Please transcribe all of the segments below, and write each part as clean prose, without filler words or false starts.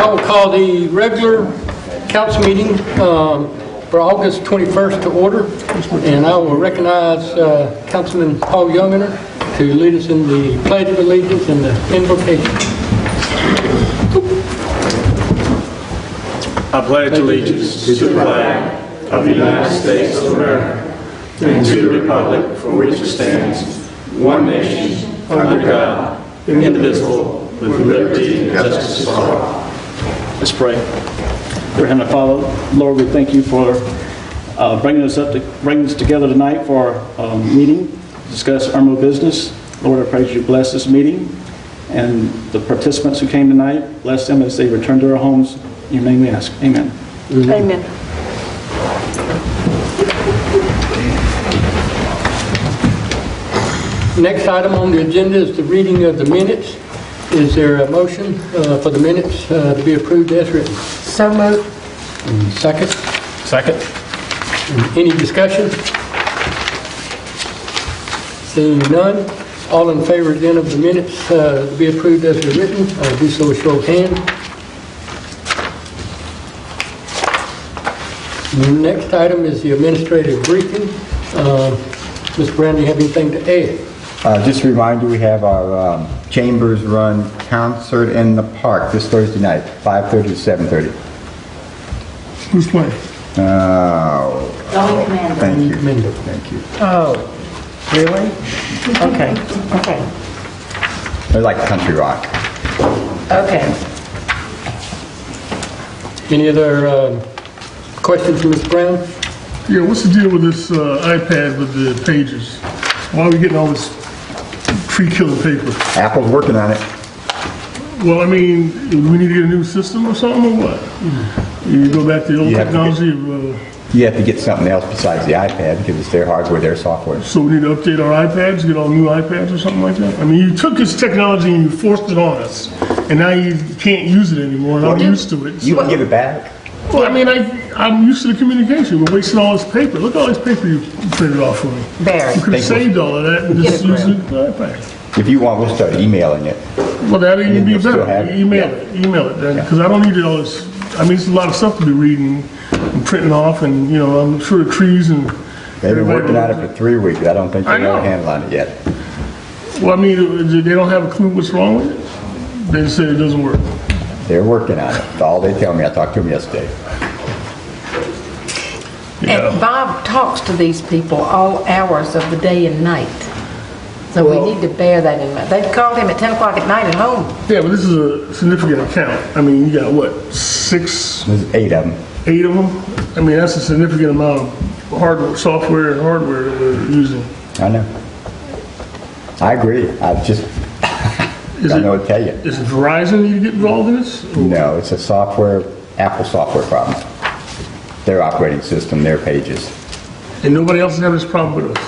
I will call the regular council meeting for August 21st to order, and I will recognize Councilman Paul Younginer to lead us in the Pledge of Allegiance and the invocation. I pledge allegiance to the flag of the United States of America and to the republic for which it stands, one nation, under God, indivisible, with liberty and justice for all. Let's pray. Dear Heavenly Father, Lord, we thank you for bringing us together tonight for our meeting to discuss Irmo business. Lord, I pray that you bless this meeting and the participants who came tonight. Bless them as they return to their homes. In your name we ask. Amen. Amen. Next item on the agenda is the reading of the minutes. Is there a motion for the minutes to be approved as written? So moved. Second? Second. Any discussion? Seeing none, all in favor then of the minutes to be approved as they're written, do so with show of hands. Next item is the administrative briefing. Mr. Brown, do you have anything to add? Just a reminder, we have our Chambers Run concert in the park this Thursday night, 5:30 to 7:30. Who's playing? Thank you. Commander. Thank you. Oh, really? Okay. Okay. They're like country rock. Okay. Any other questions from Mr. Brown? Yeah, what's the deal with this iPad with the pages? Why are we getting all this tree-killing paper? Apple's working on it. Well, I mean, do we need to get a new system or something, or what? You go back to the old technology of... You have to get something else besides the iPad because it's their hardware, their software. So we need to update our iPads, get all new iPads or something like that? I mean, you took this technology and you forced it on us, and now you can't use it anymore, and I'm used to it. You can give it back. Well, I mean, I'm used to the communication. We're wasting all this paper. Look at all this paper you printed off for me. Barry. You could have saved all of that and just used the iPad. If you want, we'll start emailing it. Well, that'd even be You'll still better. have it? Email Yeah. it. Email it then, because I don't need all this. I mean, it's a lot of stuff to be reading and printing off, and, you know, I'm sure the trees and... They've been working on it for 3 weeks. I don't think they I have know. a handle on it yet. Well, I mean, they don't have a clue what's wrong with it? They say it doesn't work. They're working on it. That's all they tell me. I talked to them yesterday. And Bob talks to these people all hours of the day and night. So we need to bear that in mind. They've called him at 10 o'clock at night at home. Yeah, but this is a significant account. I mean, you got, what, 6, There's 8 of them. 8 of them? I mean, that's a significant amount of hardware, software and hardware that we're using. I know. I agree. I just... I don't know what to tell you. Is Verizon need to get involved in this? No, it's a Apple software problem. Their operating system, their pages. And nobody else is having this problem with us?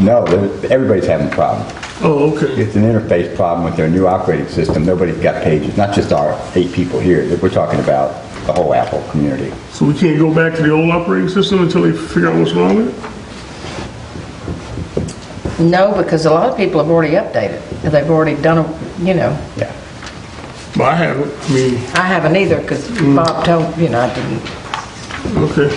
No, everybody's having a problem. Oh, okay. It's an interface problem with their new operating system. Nobody's got pages, not just our 8 people here. We're talking about the whole Apple community. So we can't go back to the old operating system until they figure out what's wrong with it? No, because a lot of people have already updated. They've already done, you know. Yeah. Well, I haven't. I mean, I haven't either because Bob told, you know, I didn't. okay.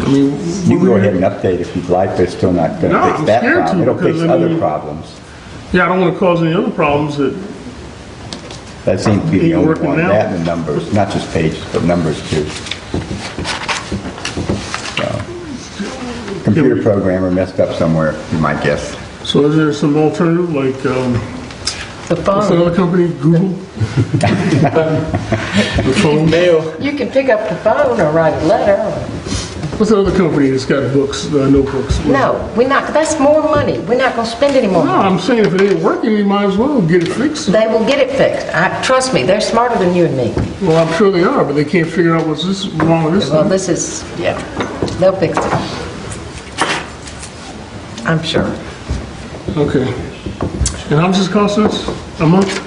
I mean, You can go ahead and update if you'd like, but it's still not going No, to fix I'm that scared problem. to, It'll fix because, I other mean- problems. yeah, I don't want to cause any other problems that... That seems to be the Ain't only working one. now. That and the numbers, not just pages, but numbers too. Computer programmer messed up somewhere, you might guess. So is there some alternative, like, The what's phone. another company, Google? The phone? Mail. You can pick up the phone or write a letter. What's the other company that's got books, notebooks? No, we're not. That's more money. We're not going to spend any more No, money. I'm saying if it ain't working, you might as well get it fixed. They will get it fixed. Trust me, they're smarter than you and me. Well, I'm sure they are, but they can't figure out what's wrong with this Well, thing. this is, yeah, they'll fix it. I'm sure. Okay. And how much does it cost us a month?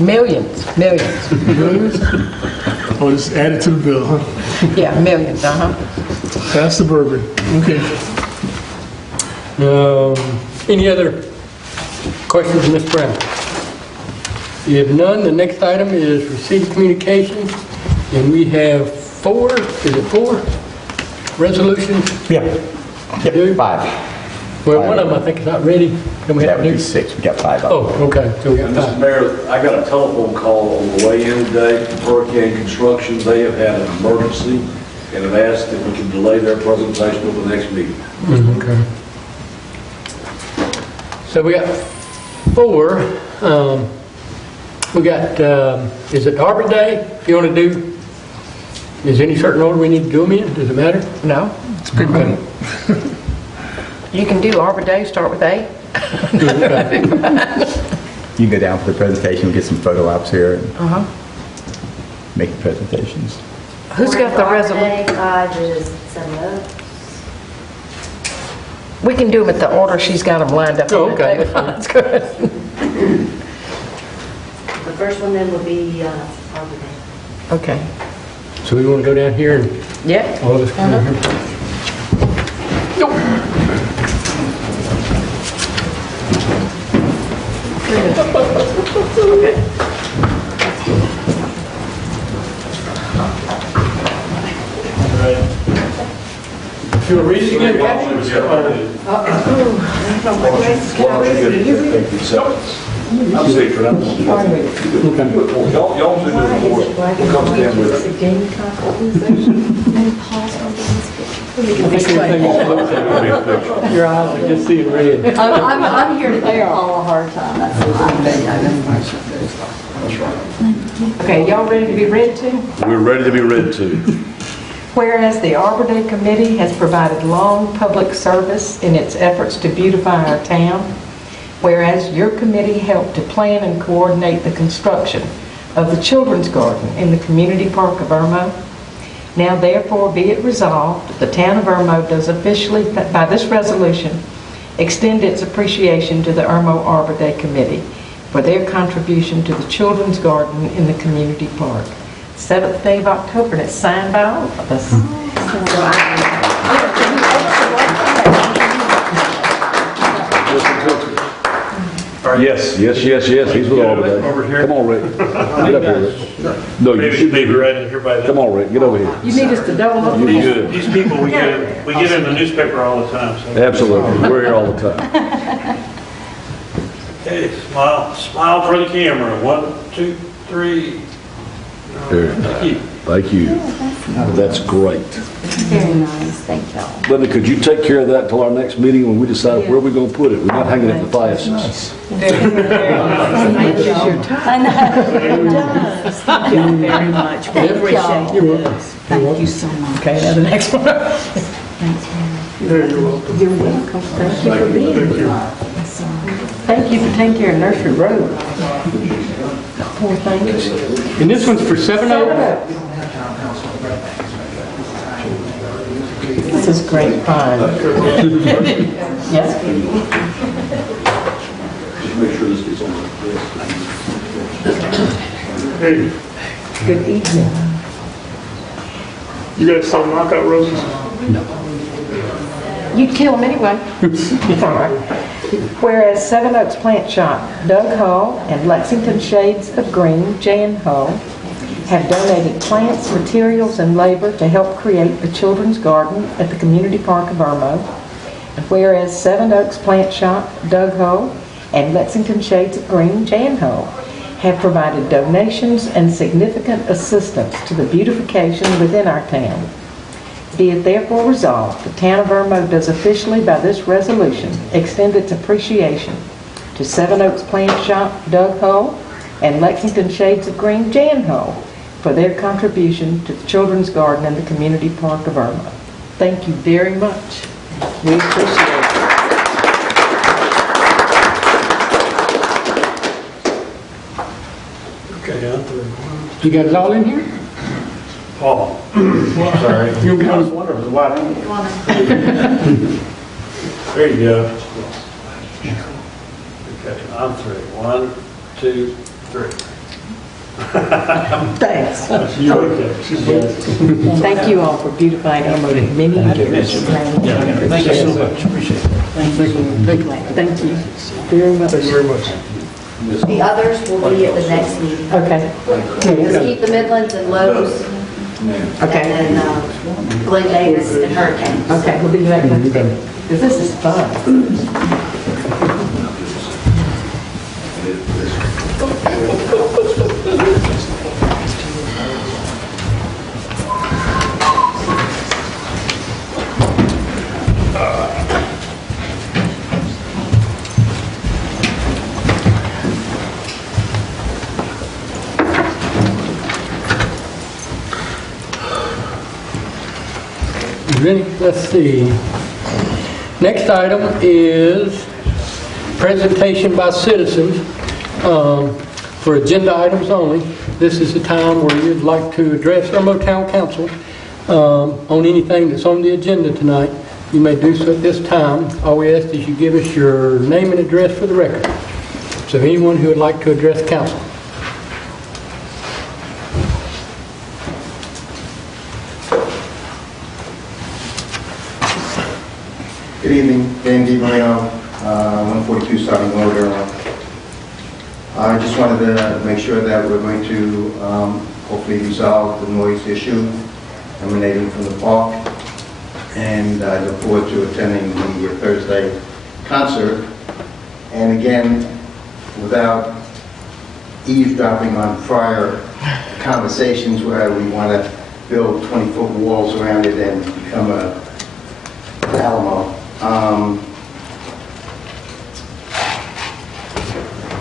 Millions, millions. Millions? Oh, just add it to the bill, huh? Yeah, millions, Pass the bourbon. Okay. Any other questions, Ms. Brown? If none, the next item is receipt of communications, and we have four resolutions? Yeah. Yep, 5. Well, one of them I think is not ready. Then we That have would to be do. 6. We got 5 of them. Oh, okay, so we got Mr. five. Mayor, I got a telephone call on the way in today from Hurricane Construction. They have had an emergency and have asked if we can delay their presentation till the next meeting. Okay. So we got 4. We got, is it Arbor Day? If you want to do, is any certain order we need to do them in? Does it matter? No? Okay. You can do Arbor Day, start with A. Okay. You can go down for the presentation, get some photo ops here, and Uh-huh. make the presentations. Who's got the resolution? 5 is 7 Oaks. We can do them at the order she's got them lined up. Oh, on that okay. table. That's good. The first one then will be Arbor Day. Okay. So we want to go down here and Yeah. all of us come down here. You want to read it again, Captain? I'm safe for that. Y'all do the board. We'll come stand with it. Your eyes are just seeing red. I'm here to give you all a hard time, that's all. Okay, y'all ready to be read to? We're ready to be read to. Whereas the Arbor Day Committee has provided long public service in its efforts to beautify our town, whereas your committee helped to plan and coordinate the construction of the Children's Garden in the Community Park of Irmo, now therefore be it resolved, the town of Irmo does officially, by this resolution, extend its appreciation to the Irmo Arbor Day Committee for their contribution to the Children's Garden in the Community Park. 7th day of October, and it's signed by all of us. Yes, he's with all of that. Come on, Rick. Get up here, Rick. No, you should Maybe read it here by then. Come on, Rick, get over here. You need us to double up? You good. These people, we get in the newspaper all the time, so. Absolutely, we're here all the time. Okay, smile for the camera. 1, 2, 3. Here. Thank you. Thank you. That's great. Very nice, thank y'all. Linda, could you take care of that until our next meeting when we decide where we're going to put it? We're not hanging it in the fireplace. I know. Thank you very much. We appreciate this. Thank you so much. Okay, now the next one. Thanks, Mary. You're welcome. Thank you for being here. Thank you for taking care of Nursery Road. Poor thing. And this one's for 7 Oaks? This is great fun. Yes? Just make sure this gets on the list. Good evening. You guys sell knockout roses? You'd kill them anyway. It's all right. Whereas 7 Oaks Plant Shop, Doug Hull, and Lexington Shades of Green, Jan Hull, have donated plants, materials, and labor to help create the Children's Garden at the Community Park of Irmo. And whereas 7 Oaks Plant Shop, Doug Hull, and Lexington Shades of Green, Jan Hull, have provided donations and significant assistance to the beautification within our town. Be it therefore resolved, the town of Irmo does officially by this resolution extend its appreciation to 7 Oaks Plant Shop, Doug Hull, and Lexington Shades of Green, Jan Hull, for their contribution to the Children's Garden in the Community Park of Irmo. Thank you very much. We appreciate it. Okay, You got it all in here? Paul. Sorry. You I was wondering why. There you go. Okay, I'm through. 1, 2, 3. Thanks. You're okay. She's good. Thank you all for beautifying Irmo for many years. Thank you so much. Appreciate it. Thank you very much. Thank you very much. The others will be at the next meeting. Okay, Just keep the Midlands and Lowe's, and okay, then Glen Davis and Hurricanes. okay, we'll be back next week. Because this is fun. Ready? Let's see. Next item is presentation by citizens for agenda items only. This is the time where you'd like to address Irmo Town Council on anything that's on the agenda tonight. You may do so at this time. All we ask is you give us your name and address for the record. So anyone who would like to address council. Good evening, Dan DiMarino, 142 Starting Road, Irmo. I just wanted to make sure that we're going to hopefully resolve the noise issue emanating from the park, and I look forward to attending the Thursday concert. And again, without eavesdropping on prior conversations where we want to build 20-foot walls around it and become a Alamo.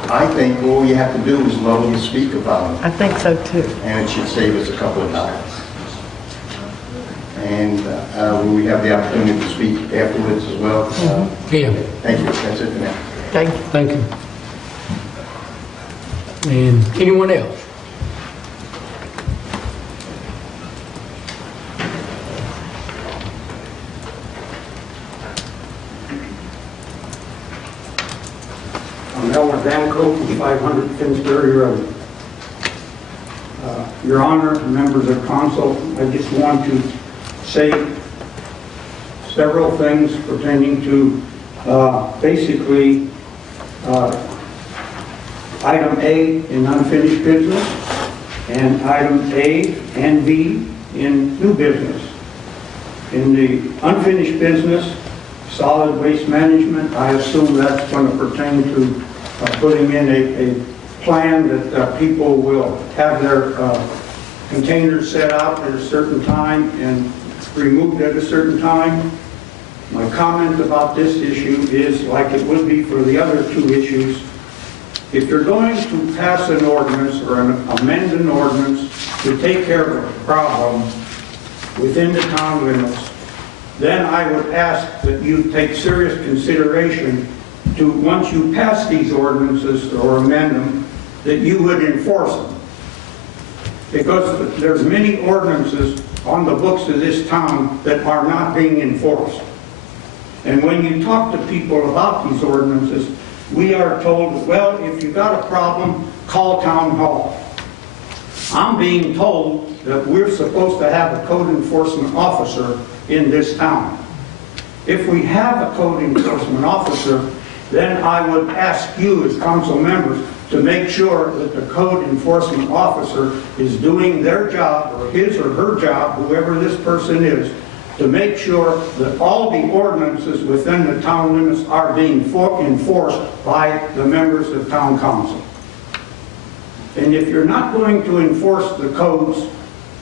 I think all you have to do is lower the speaker volume, I think so too. and it should save us a couple of dollars. And will we have the opportunity to speak afterwards as well? Yeah. Thank you. That's it for now. Thank you. Thank you. And anyone else? I'm Elmer Danco from 500 Finsbury Road. Your Honor, members of council, I just want to say several things pertaining to basically item A in unfinished business and item A and B in new business. In the unfinished business, solid waste management, I assume that's going to pertain to putting in a plan that people will have their containers set out at a certain time and removed at a certain time. My comment about this issue is like it would be for the other two issues. If you're going to pass an ordinance or amend an ordinance to take care of a problem within the town limits, then I would ask that you take serious consideration to, once you pass these ordinances or amend them, that you would enforce them. Because there's many ordinances on the books of this town that are not being enforced. And when you talk to people about these ordinances, we are told, well, if you got a problem, call town hall. I'm being told that we're supposed to have a code enforcement officer in this town. If we have a code enforcement officer, then I would ask you as council members to make sure that the code enforcement officer is doing their job, or his or her job, whoever this person is, to make sure that all the ordinances within the town limits are being enforced by the members of town council. And if you're not going to enforce the codes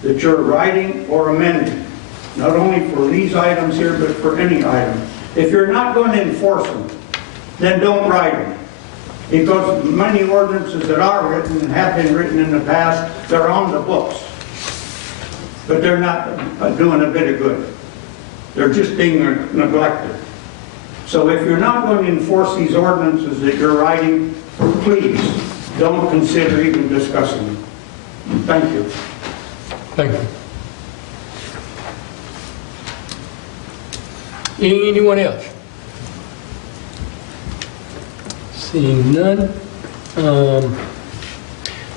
that you're writing or amending, not only for these items here, but for any item, if you're not going to enforce them, then don't write them. Because many ordinances that are written and have been written in the past, they're on the books. But they're not doing a bit of good. They're just being neglected. So if you're not going to enforce these ordinances that you're writing, please don't consider even discussing them. Thank you. Thank you. Anyone else? Seeing none.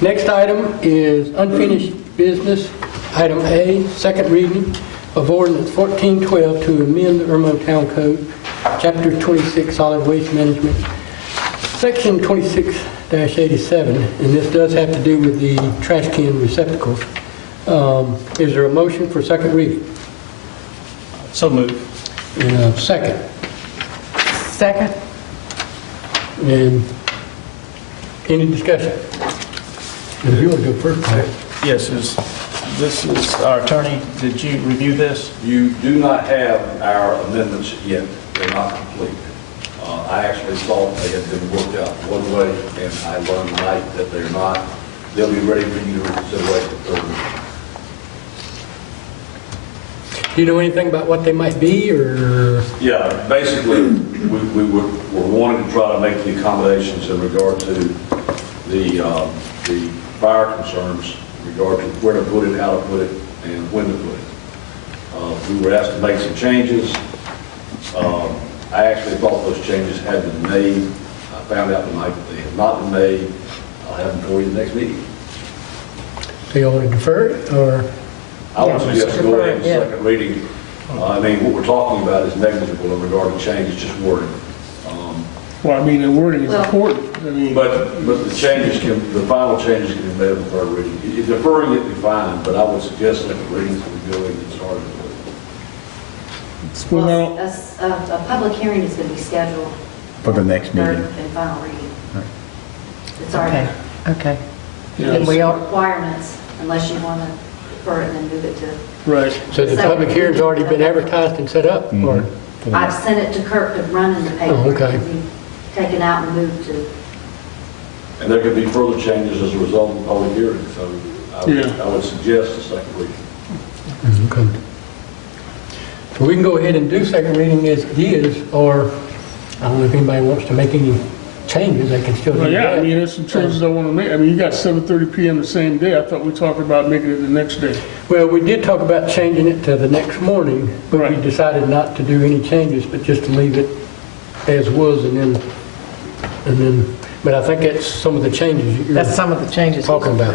Next item is unfinished business. Item A, second reading of ordinance 1412 to amend the Irmo Town Code, Chapter 26, Solid Waste Management, Section 26 87, and this does have to do with the trash can receptacles. Is there a motion for second reading? So moved. And a second? Second? And any discussion? If you want to go first, Pat. Yes, this is our attorney. Did you review this? You do not have our amendments yet. They're not complete. I actually thought they had been worked out one way, and I learned tonight that they're not. They'll be ready for you to consider at the third reading. Do you know anything about what they might be, or? Yeah, basically, we're wanting to try to make the accommodations in regard to the fire concerns, in regard to where to put it, how to put it, and when to put it. We were asked to make some changes. I actually thought those changes had been made. I found out tonight that they have not been made. I'll have them for you the next meeting. Do you want to defer it, or? I would suggest go ahead and Yeah. second reading. I mean, what we're talking about is negligible in regard to change, it's just wording. Well, I mean, the wording is Well- important. I mean, But the changes can, the final changes can be made at the third reading. If deferring it, be fine, but I would suggest second readings we go and get started with it. well, Well, now, a public hearing is going to be scheduled. For the next Third meeting. and final reading. Right. It's already Okay. yeah, And we all, requirements, unless you want to defer it and then move it to. right. So the public hearing's already been advertised and set up, or? I've sent it to Kirk to run in the paper. Oh, okay. To be taken out and moved to. And there could be further changes as a result of the public hearing, so Yeah. I would suggest a second reading. Okay. So we can go ahead and do second reading as is, or I don't know if anybody wants to make any changes, they can still do Well, that. yeah, I mean, there's some changes I want to make. I mean, you got 7:30 PM the same day. I thought we talked about making it the next day. Well, we did talk about changing it to the next morning, but we Right. decided not to do any changes, but just to leave it as was, and then, but I think that's some of the changes you're that's some of the changes. talking about.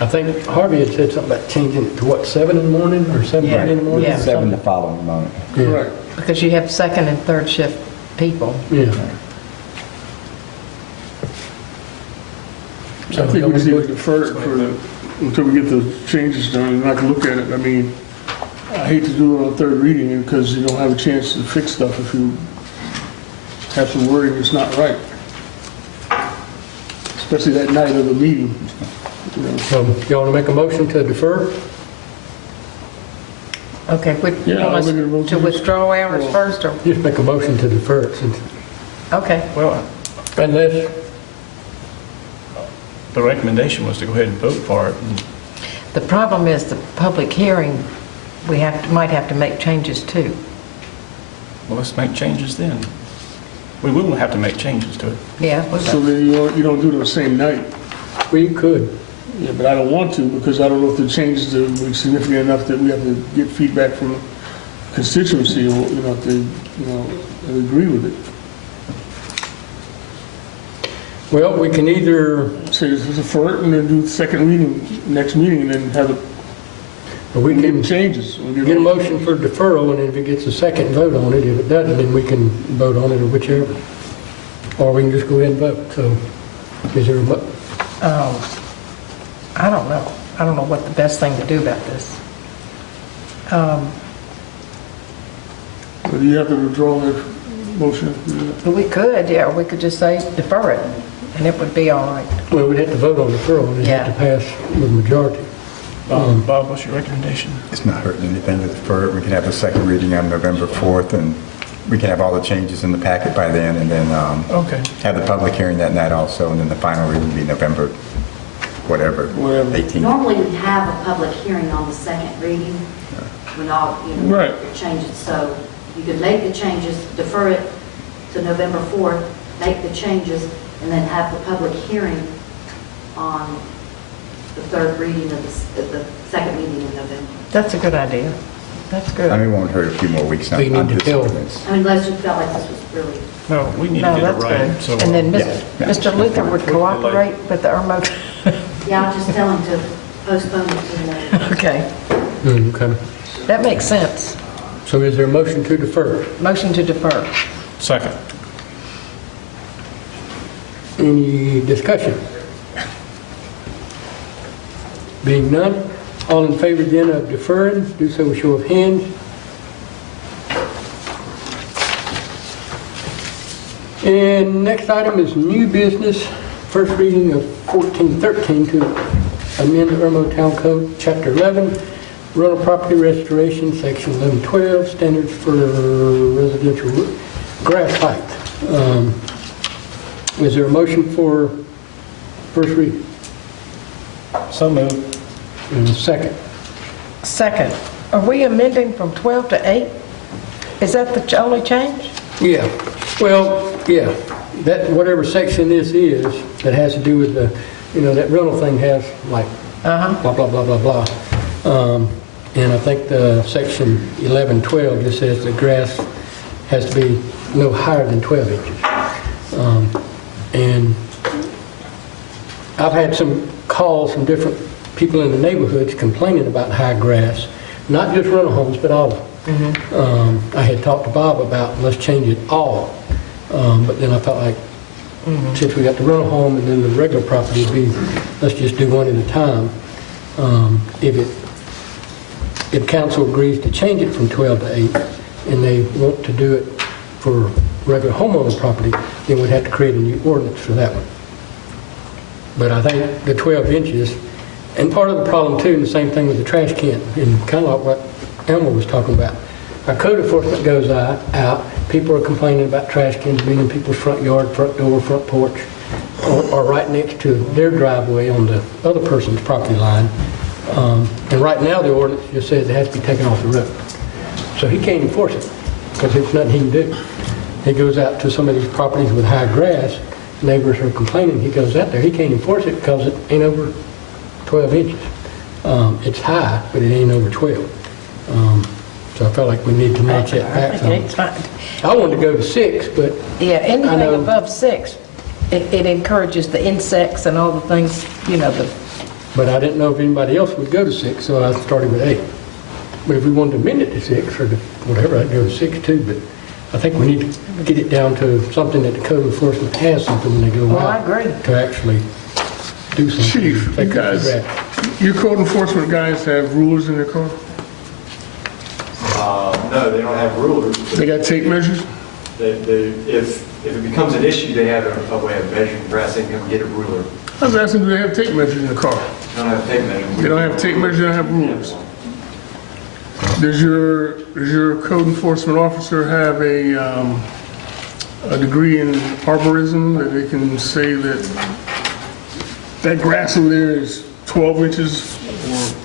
I think Harvey had said something about changing it to what, 7 in the morning or 7:30 in the morning? Yeah. 7 the following morning. Yeah. Right. Because you have second and third shift people. Yeah. I think we just need to defer it until we get the changes done and I can look at it. I mean, I hate to do it on third reading because you don't have a chance to fix stuff if you have some wording that's not right. Especially that night of the meeting. You know. So, you want to make a motion to defer? Okay, Yeah, I'll make a motion. to withdraw ours Well- first, or, Just make a motion to defer it, since, okay. Well, unless, the recommendation was to go ahead and vote for it. The problem is the public hearing, might have to make changes too. Well, let's make changes then. We will have to make changes to it. Yeah. So then you don't do it on the same night. we could. Yeah, but I don't want to because I don't know if the changes are significant enough that we have to get feedback from constituency, or, if they, agree with it. Well, we can either, So this is for it and then do the second reading, next meeting, and then have it, we get can changes. get a motion for deferral, and if it gets a second, vote on it. If it doesn't, then we can vote on it, or whichever. Or we can just go ahead and vote. So, is there a, I don't know. I don't know what the best thing to do about this. But you have to withdraw that motion. We could, yeah, or we could just say defer it, and it would be all right. well, we'd have to vote on deferral, and it'd have to pass with majority. Bob, what's your recommendation? It's not hurting anything to defer it. We can have a second reading on November 4th, and we can have all the changes in the packet by then, and then Okay. have the public hearing that night also, and then the final reading will be November, whatever, Whatever. 18th. Normally, we have a public hearing on the second reading when all, Right. changes. So you can make the changes, defer it to November 4th, make the changes, and then have the public hearing on the third reading of the second meeting in November. That's a good idea. That's good. I mean, it won't hurt a few more weeks on So you need to this tell- ordinance. I mean, unless you felt like this was really, No, we need to No, get it that's right. good. So, And then Yeah. Mr. Luther would cooperate with the Irmo. yeah, I'll just tell them to postpone it to the Okay, Okay. that makes sense. So is there a motion to defer? Motion to defer. second. Any discussion? Being none, all in favor then of deferring, do so with show of hands. And next item is new business, first reading of 1413 to amend the Irmo Town Code, Chapter 11, rental property restoration, Section 1112, standards for residential grass height. Is there a motion for first reading? So moved. And a second. Second, are we amending from 12 to 8? Is that the only change? Yeah, well, yeah, that, whatever section this is, that has to do with the, that rental thing has like blah, blah, blah, blah, blah. And I think the section 1112 just says the grass has to be no higher than 12 inches. And I've had some calls from different people in the neighborhoods complaining about high grass, not just rental homes, but all of them. I had talked to Bob about let's change it all, but then I felt like since we got the rental home and then the regular property, let's just do one at a time. If council agrees to change it from 12 to 8 and they want to do it for regular homeowner property, then we'd have to create a new ordinance for that one. But I think the 12 inches, and part of the problem too, and the same thing with the trash can, and kind of like what Irmo was talking about. Our code enforcement goes out, people are complaining about trash cans being in people's front yard, front door, front porch, or right next to their driveway on the other person's property line. And right now the ordinance just says it has to be taken off the road. So he can't enforce it because there's nothing he can do. He goes out to some of these properties with high grass, neighbors are complaining, he goes out there, he can't enforce it because it ain't over 12 inches. It's high, but it ain't over 12. So I felt like we need to match that back some. I wanted to go to 6, but yeah, anything above 6, it encourages the insects and all the things, But I didn't know if anybody else would go to 6, so I started with 8. But if we wanted to amend it to 6 or to whatever, I'd go to 6 too. But I think we need to get it down to something that the code enforcement has something when they go out. I agree. To actually do something. Chief, you guys, your code enforcement guys have rulers in their car? No, they don't have rulers. They got tape measures? If it becomes an issue, they have a way of measuring grass. They can come get a ruler. I was asking, do they have tape measures in the car? They don't have tape measures. They don't have tape measures, they don't have rulers. Does your code enforcement officer have a degree in arborism that they can say that grass over there is 12 inches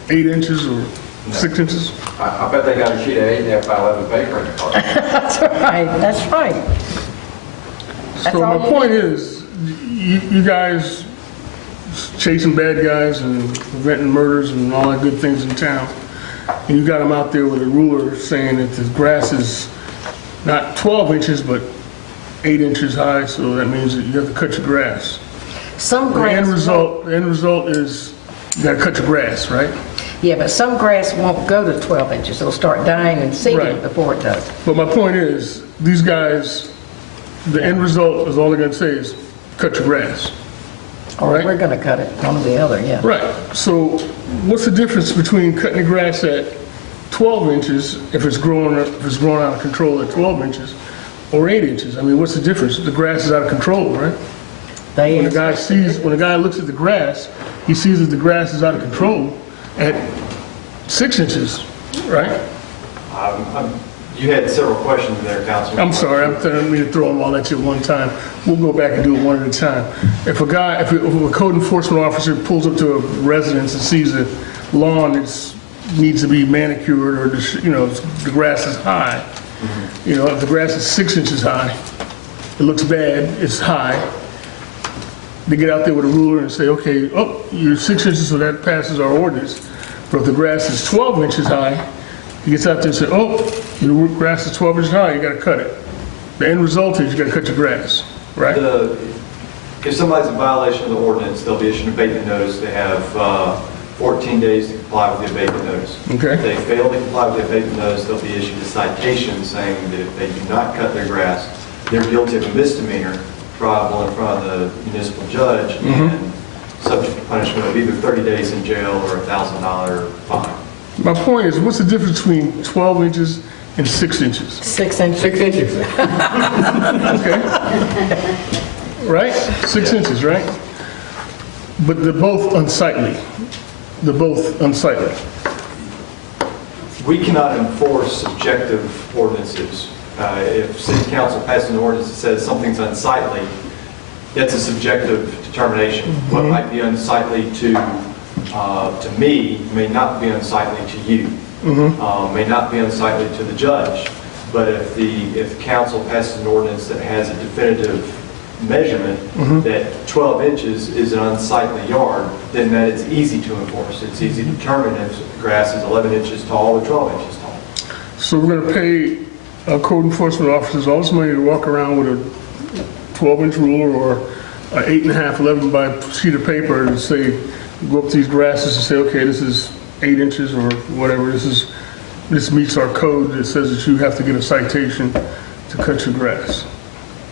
or 8 inches or 6 inches? I bet they got a sheet of 8.5 by 11 paper in the car. That's right. So my point is, you guys chasing bad guys and preventing murders and all that good things in town, and you got them out there with a ruler saying that the grass is not 12 inches but 8 inches high, so that means that you have to cut your grass. The end result is you got to cut your grass, right? Yeah, but some grass won't go to 12 inches. It'll start dying and seeding before it does. But my point is, these guys, the end result is all they're going to say is cut your grass. Or we're going to cut it, one or the other, yeah. Right. So what's the difference between cutting the grass at 12 inches if it's growing out of control at 12 inches or 8 inches? I mean, what's the difference? The grass is out of control, right? When a guy looks at the grass, he sees that the grass is out of control at 6 inches, right? You had several questions there, Councilman. I'm sorry, I didn't mean to throw them all at you at one time. We'll go back and do it one at a time. If a code enforcement officer pulls up to a residence and sees a lawn that needs to be manicured, or the grass is high, if the grass is 6 inches high, it looks bad, it's high. They get out there with a ruler and say, okay, you're 6 inches, so that passes our ordinance. But if the grass is 12 inches high, he gets out there and says, your grass is 12 inches high, you got to cut it. The end result is you got to cut your grass, right? If somebody's in violation of the ordinance, they'll be issued an abatement notice. They have 14 days to comply with the abatement notice. Okay. If they fail to comply with the abatement notice, they'll be issued a citation saying that if they do not cut their grass, they're guilty of a misdemeanor triable in front of the municipal judge and subject to punishment of either 30 days in jail or a $1,000 fine. My point is, what's the difference between 12 inches and 6 inches? 6 inches. 6 inches. Okay. Right? 6 inches, right? But they're both unsightly. They're both unsightly. We cannot enforce subjective ordinances. If city council passes an ordinance that says something's unsightly, that's a subjective determination. What might be unsightly to me may not be unsightly to you, may not be unsightly to the judge. But if the council passes an ordinance that has a definitive measurement that 12 inches is an unsightly yard, then that it's easy to enforce. It's easy to determine if the grass is 11 inches tall or 12 inches tall. So we're going to pay our code enforcement officers all this money to walk around with a 12-inch ruler or an 8.5, 11 by sheet of paper and say, go up to these grasses and say, okay, this is 8 inches or whatever. This meets our code that says that you have to get a citation to cut your grass.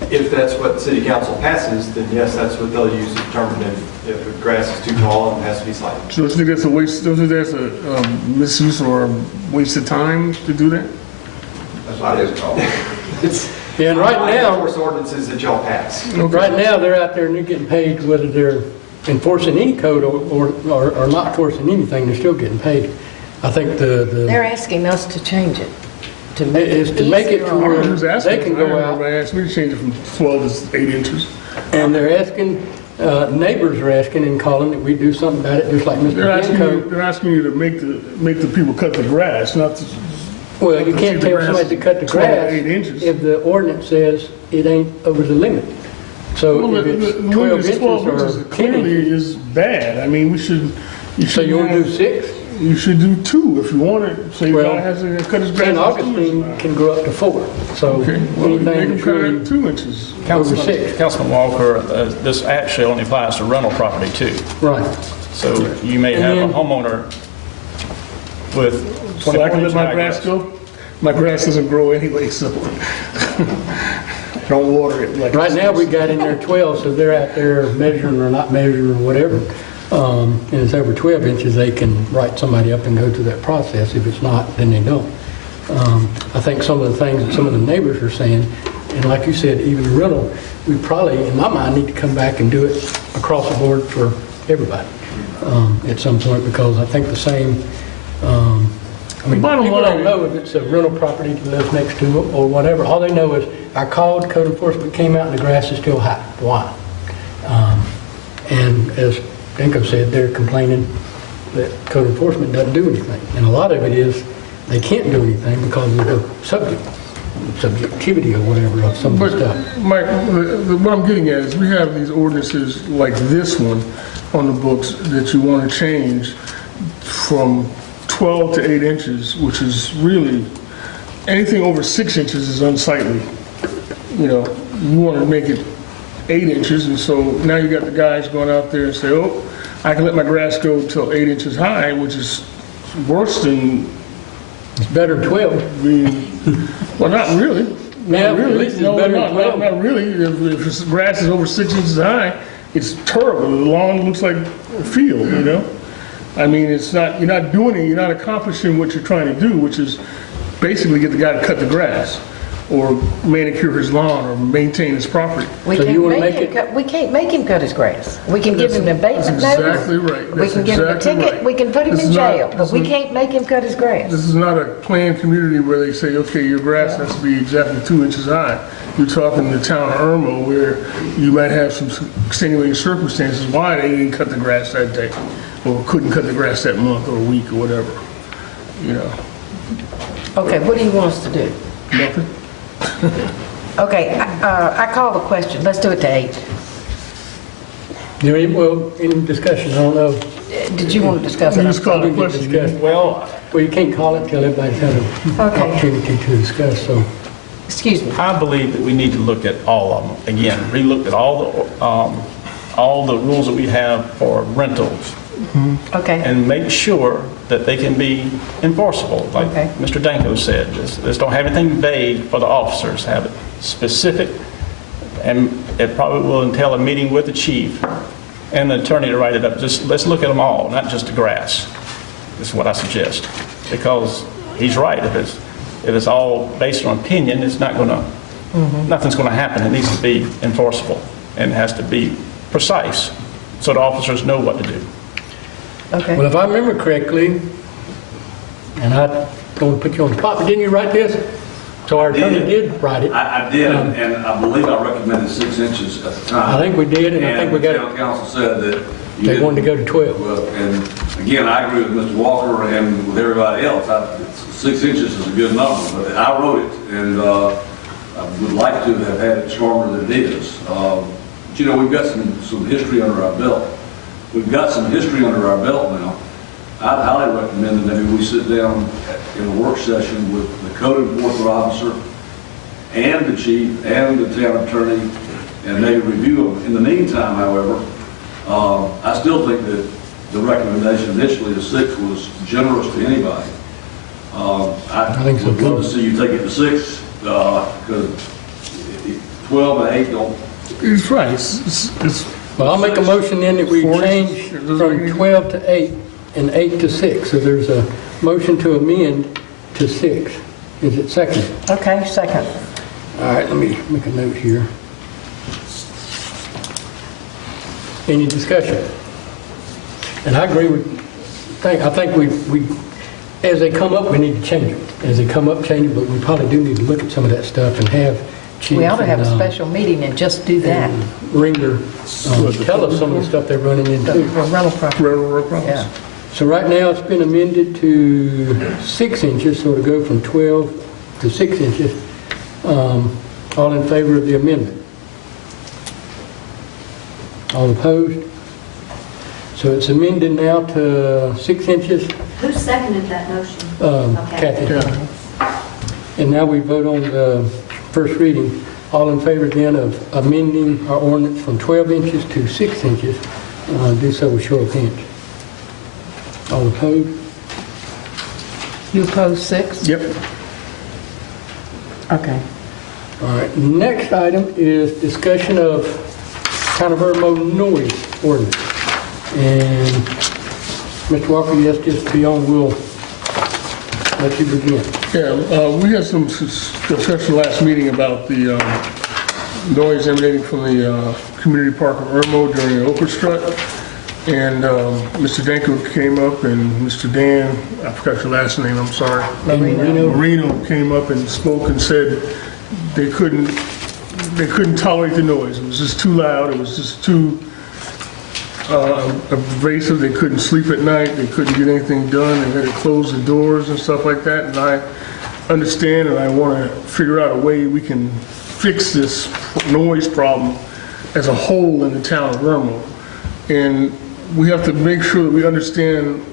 If that's what city council passes, then yes, that's what they'll use to determine if the grass is too tall and has to be slightly. So don't you think that's a waste? Don't you think that's a misuse or a waste of time to do that? That's what it is called. And right now, enforce ordinances that y'all pass. right now, they're out there and they're getting paid whether they're enforcing any code or not enforcing anything, they're still getting paid. I think They're asking us to change it. To make is to make it to where Who's asking? they can go out. Everybody asked me to change it from 12 to 8 inches. And they're asking, neighbors are asking and calling that we do something about it, just like Mr. Danko. They're asking you to make the people cut the grass, not to. Well, you can't tell somebody to cut the 12 to grass 8 inches. if the ordinance says it ain't over the limit. So Well, if it's the 12 limit is 12 inches or inches 10 clearly inches, is bad. I mean, so you want to do 6? You should do 2 if you want it. Say Well, guy has to cut his grass. St. with 2 Augustine inches. can grow up to 4. So Okay, well, make anything them cut it between at 2 inches. over 6. Councilman Walker, this actually only applies to rental property too. Right. So you may And have then- a homeowner with So I can let 24 my inch grass go? My grass doesn't grow anyway, so don't water it. Like Right now, we got in there 12, so they're out there measuring or not measuring or whatever. And it's over 12 inches, they can write somebody up and go through that process. If it's not, then they don't. I think some of the things that some of the neighbors are saying, and like you said, even the rental, we probably, in my mind, need to come back and do it across the board for everybody at some point, because I think the same, I mean, Bottom people line- don't know if it's a rental property that lives next to it or whatever. All they know is, I called, code enforcement came out, and the grass is still high. Why? And as Dinko said, they're complaining that code enforcement doesn't do anything. And a lot of it is, they can't do anything because of the subjectivity or whatever of some of But, the stuff. Mike, what I'm getting at is we have these ordinances like this one on the books that you want to change from 12 to 8 inches, which is really, anything over 6 inches is unsightly. You know, you want to make it 8 inches, and so now you got the guys going out there and say, oh, I can let my grass go till 8 inches high, which is worse than It's better than 12. being, well, not really. Yeah, Not at really. least it's No, better not, than 12. not really. If the grass is over 6 inches high, it's terrible. The lawn looks like a field, you know? I mean, it's not, you're not doing it, you're not accomplishing what you're trying to do, which is basically get the guy to cut the grass or manicure his lawn or maintain his property. We So can't you wanna make make him cut, we can't make him cut his grass. We can give him an abatement That's notice. exactly right. We That's can give him a exactly ticket, right. we can put him This in is not- jail, but we this is- can't make him cut his grass. This is not a planned community where they say, okay, your grass has to be exactly 2 inches high. You're talking the town of Irmo where you might have some extenuating circumstances why they didn't cut the grass that day or couldn't cut the grass that month or week or whatever, you know. Okay, what do you want us to do? Nothing. Okay, I call the question, let's do it to 8. Well, any discussion, I don't know. Did you want to discuss it? You just call the We can question. discuss. Well, Well, you can't call it till everybody's had an Okay. opportunity to discuss, so. Excuse me. I believe that we need to look at all of them. Again, relook at all the rules that we have for rentals Okay, and make sure that they can be enforceable. Like Okay. Mr. Danko said, just don't have anything vague for the officers. Have it specific. And it probably will entail a meeting with the chief and the attorney to write it up. Just let's look at them all, not just the grass. Is what I suggest, because he's right. If it's all based on opinion, it's not going to. Nothing's going to happen. It needs to be enforceable and it has to be precise, so the officers know what to do. Okay. Well, if I remember correctly, and I don't put you on the spot, but didn't you write this? So our attorney did write it. I did, and I believe I recommended 6 inches at the time. I think we did, and I think we got the town council said that They wanted to go to 12. Well, and again, I agree with Mr. Walker and with everybody else. 6 inches is a good number, but I wrote it, and I would like to have had it stronger than it is. But you know, we've got some history under our belt. We've got some history under our belt now. I'd highly recommend that maybe we sit down in a work session with the code enforcement officer and the chief and the town attorney and maybe review them. In the meantime, however, I still think that the recommendation initially of 6 was generous to anybody. I think so. Would love to see you take it to 6 because 12 and 8 don't. He's right. Well, I'll make a motion then that we change from 12 to 8 and 8 to 6. So there's a motion to amend to 6. Is it second? Okay, second. All right, let me make a note here. Any discussion? And I agree with, I think we as they come up, we need to change it. As they come up, change it, but we probably do need to look at some of that stuff and have chief. We ought to have a special meeting and just do that. Ringer, tell us some of the stuff they're running into. Rental property. Railroad problems. Yeah. So right now, it's been amended to 6 inches, so to go from 12 to 6 inches. All in favor of the amendment? All opposed? So it's amended now to 6 inches. Who seconded that motion? Kathy. And now we vote on the first reading. All in favor then of amending our ordinance from 12 inches to 6 inches, do so with show of hands. All opposed? You oppose 6? Yep. Okay. All right, next item is discussion of Town of Irmo noise ordinance. And Mr. Walker, yes, just be on, we'll let you begin. Yeah, we had some discussion last meeting about the noise emanating from the community park of Irmo during the orchestra. And Mr. Danko came up and Mr. Dan, I forgot your last name, I'm sorry. Marino came up and spoke and said they couldn't tolerate the noise. It was just too loud. It was just too abrasive. They couldn't sleep at night. They couldn't get anything done. They had to close the doors and stuff like that. And I understand and I want to figure out a way we can fix this noise problem as a whole in the town of Irmo. And we have to make sure that we understand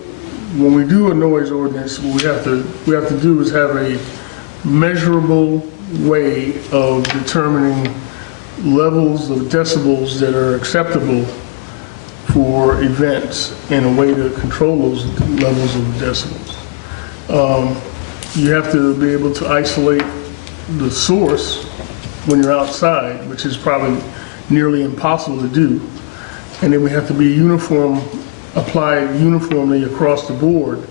when we do a noise ordinance, what we have to do is have a measurable way of determining levels of decibels that are acceptable for events and a way to control those levels of decibels. You have to be able to isolate the source when you're outside, which is probably nearly impossible to do. And then we have to be applied uniformly across the board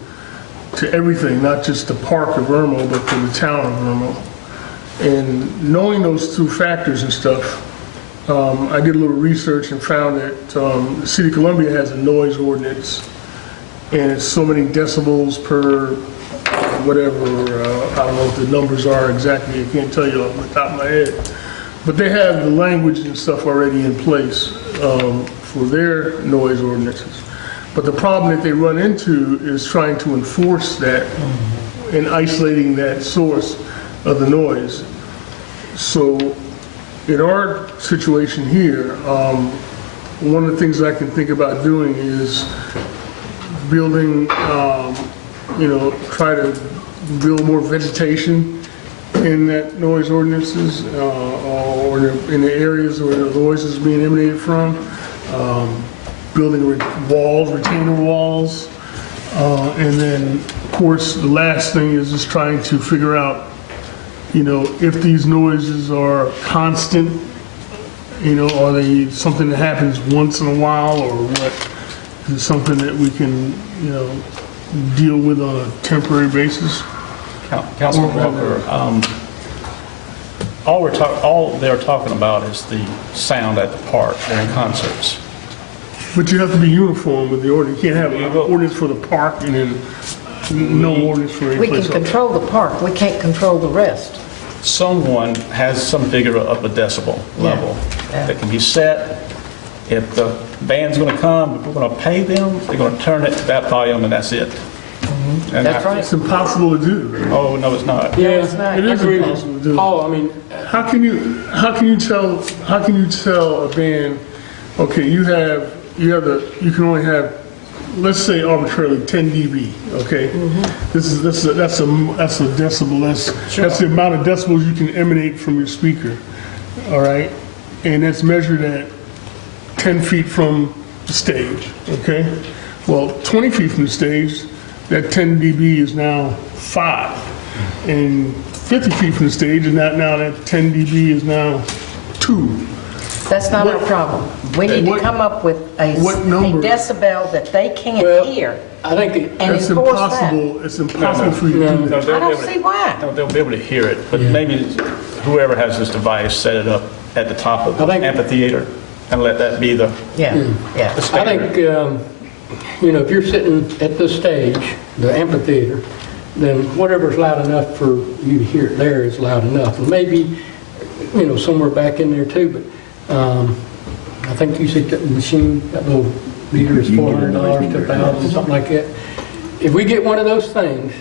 to everything, not just the park of Irmo, but to the town of Irmo. And knowing those two factors and stuff, I did a little research and found that the City of Columbia has a noise ordinance, and it's so many decibels per whatever, I don't know what the numbers are exactly, I can't tell you off the top of my head. But they have the language and stuff already in place for their noise ordinances. But the problem that they run into is trying to enforce that and isolating that source of the noise. So in our situation here, one of the things I can think about doing is building, try to build more vegetation in that noise ordinances or in the areas where the noise is being emanated from. Building walls, retainer walls, and then, of course, the last thing is just trying to figure out, if these noises are constant You know, are they something that happens once in a while, or what? Is it something that we can, you know, deal with on a temporary basis? Councilman Walker, all they're talking about is the sound at the park during concerts. But you have to be uniform with the ordinance. You can't have an ordinance for the park and then no ordinance for any We can place else. control the park, we can't control the rest. Someone has some figure of a decibel level that can be set. If the band's going to come, if we're going to pay them, they're going to turn it to that volume and that's it. And That's right. It's impossible to do. Oh, no, it's not. Yeah, it's not. It is agree. impossible to do. Paul, I mean, How can you tell a band, okay, you can only have, let's say arbitrarily 10 dB, okay? That's a decibel, that's the amount of decibels you can emanate from your speaker, all right? And that's measured at 10 feet from the stage, okay? Well, 20 feet from the stage, that 10 dB is now 5. And 50 feet from the stage, and now that 10 dB is now 2. That's not our problem. We need to what- come up with a what number? decibel that they can't well, hear I think and It's enforce that. impossible, it's impossible for you to do that. they'll I be don't able to- see why. No, they'll be able to hear it, but maybe whoever has this device set it up at the top of the I think- amphitheater and let that be the Yeah, yeah. the I standard. think, you know, if you're sitting at the stage, the amphitheater, then whatever's loud enough for you to hear it there is loud enough. And maybe, you know, somewhere back in there too, but I think you said that machine, that little meter is $400 to $1,000, something like that. If we get one of those things,